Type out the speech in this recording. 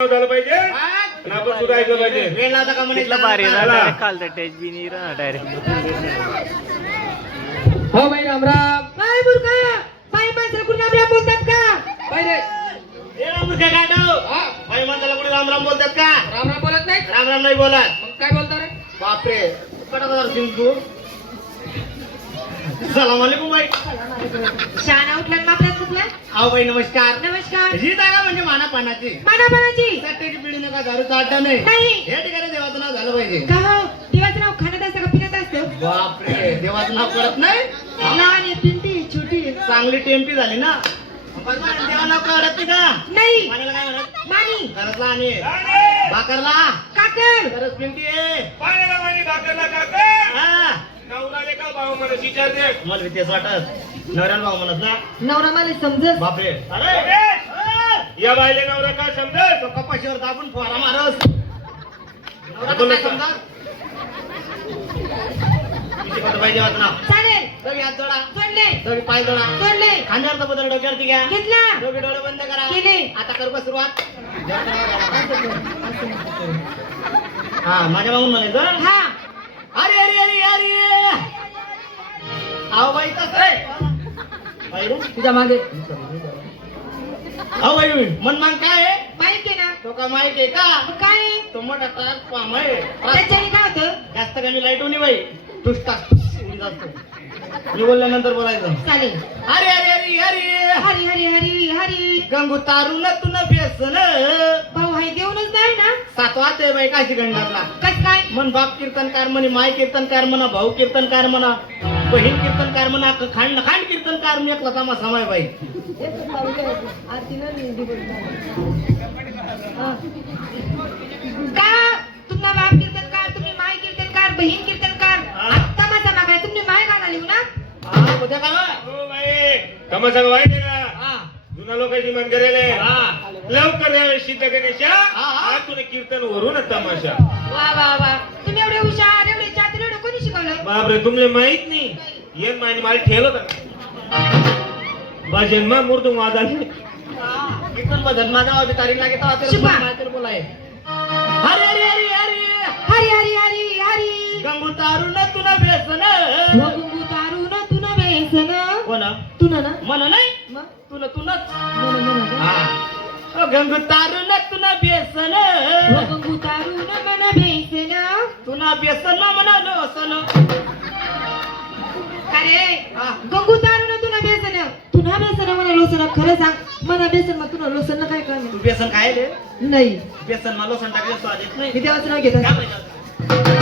झालं पाहिजे आणि आपण सुधारायचं पाहिजे. वेळ लावता का म्हणे भारी डायरेक्ट खालतं टच बी नाही राहणार डायरेक्ट. हो बाई रामराम. काय बुरका बाई माणसाला कुणी रामराम बोलतात का? बाई रे हे रामूर्ख गाढव. बाई माणसाला कुणी रामराम बोलतात का? रामराम बोलत नाही. रामराम नाही बोलत. मग काय बोलतो रे? बापरे कडक तू. सलाम अलैकुम बाई. शाना उठला मापला चुकला. आओ बाई नमस्कार. नमस्कार. ही जागा म्हणजे मानापानाची. मानापानाची सट्ट्याची पिढी नका दारूचा अड्डा नाही. नाही. हे ठिकाणी देवाचं नाव झालं पाहिजे. का हो देवाचं नाव खाण्यात असतं का पिण्यात असतं? बापरे देवाचं नाव कळत नाही. लहान आहे पिंटी छोटी आहे. चांगली टेम्पी झाली ना. देवा नाव कळत नाही का? नाही मानेला काय म्हणत? मानी करतला आणि भाकरला काकर करत पिंटी आहे. पाण्याला म्हणे काकाला काका हा नवराले का भाऊ मला विचारते. मला बी तेच वाटत. नवऱ्याला भाऊ म्हणत ना. नवरा मला समजत. बापरे अरे या बायले नवरा काय समजत. तो कपाशीवर दाबून फवारा मारस. नवरा तर काय समजा? किती पद पाहिजे वाच नाव. चालेल दोघी हात जोडा. सोडले दोघी पाय जोडा. सोडले खांद्यावरचा बदल डोक्यावरती घ्या. घेतला दोघी डोळे बंद करा. केले. आता करू का सुरुवात? हा माझ्या मागून म्हणायचं. हा अरे अरे अरे अरे आओ बाई कसं आहे? बाई रे, तुझ्या मागे आओ बाई मन मान काय आहे? माहित आहे ना तो का माहिती आहे का? मग काय आहे? तो मोठा ट्रान्सफॉर्म आहे. त्याच्याने काय होतं? जास्त कमी लाईट होणी बाई. टुसटा जास्त. मी बोलल्यानंतर बोलायचं. चालेल अरे अरे अरे अरे हरी हरी हरी हरी गंगू तारून तुन व्यसन भाऊ हाय देऊनच नाही ना. सातवाच आहे बाई काशी गंडातला. कस काय? मन बाप कीर्तनकार म्हणे, माय कीर्तनकार म्हणा, भाऊ कीर्तनकार म्हणा, बहीण कीर्तनकार म्हणा, खांड खांड कीर्तनकार मी एकला तमा समाय बाई. का तुम्हाला बाप कीर्तनकार तुम्ही माय कीर्तनकार बहीण कीर्तनकार आत्ता माझा मागाय तुम्ही माय गाणं लिहू ना. हा उद्या का हो बाई तमाशा माहिती आहे का. हा जुना लोकांची मन करेल हा लवकर यावे सिद्ध गणेशा. हा. आज तुला कीर्तन वरून तमाशा. वा वा वा तुम्ही एवढे हुशार एवढे चातुर एवढं कोणी शिकवलं? बापरे तुमले माहित नाही. ये माहिती मला ठेल होता भजनमा मूर्त वाजाले. कीर्तन बदल माझा वाजता तारीख लागेल शिकवा. तर बोलाय. हरे हरे हरे हरे हरी हरी हरी हरी गंगू तारून तुला व्यसन. वगुंगू तारून तुन वेसन कोण तुन ना मन नाही मग तुला तुनच. मन मन हा गंगू तारून तुला व्यसन. वगुंगू तारून मन वेसन. तुला व्यसन म्हणा लोसन. अरे हा. गंगू तारून तुला बेसन तुला बेसन मला लोसन खरं सांग मला बेसन मग तुला लोसन काय कळलं? तू व्यसन खायले नाही व्यसन मला लोसन टाकले स्वाद येत नाही. मी देवाचं नाव घेतात. काय पाहिजे?